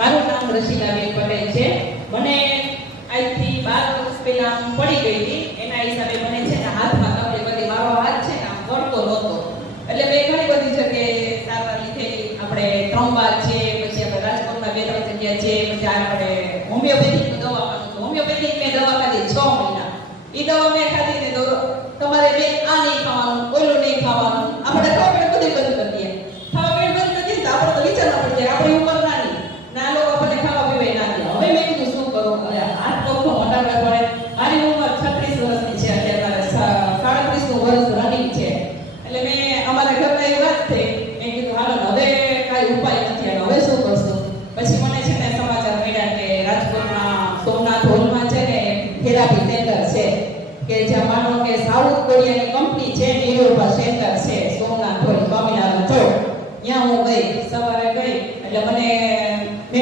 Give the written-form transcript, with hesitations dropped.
મારું નામ રસીલાબેન પટેલ છે. મને આજથી 12 વર્ષ પહેલા હું પડી ગઈ હતી. એના હિસાબે મને છે ને હાથમાં તકલીફ હતી. મારો હાથ છે ને આમ વળતો નહોતો. એટલે મેં ઘણી બધી જગ્યાએ સારવાર લીધેલી. આપણે ત્રંબા છે, પછી આપણે રાજકોટમાં 2-3 જગ્યા છે, પછી આપણે હોમિયોપેથિક દવા ખાધું. હોમિયોપેથિક મેં દવા ખાધી 6 મહિના. એ દવા મેં ખાધી ને તો તમારે બેન આ નહીં ખાવાનું, ઓલું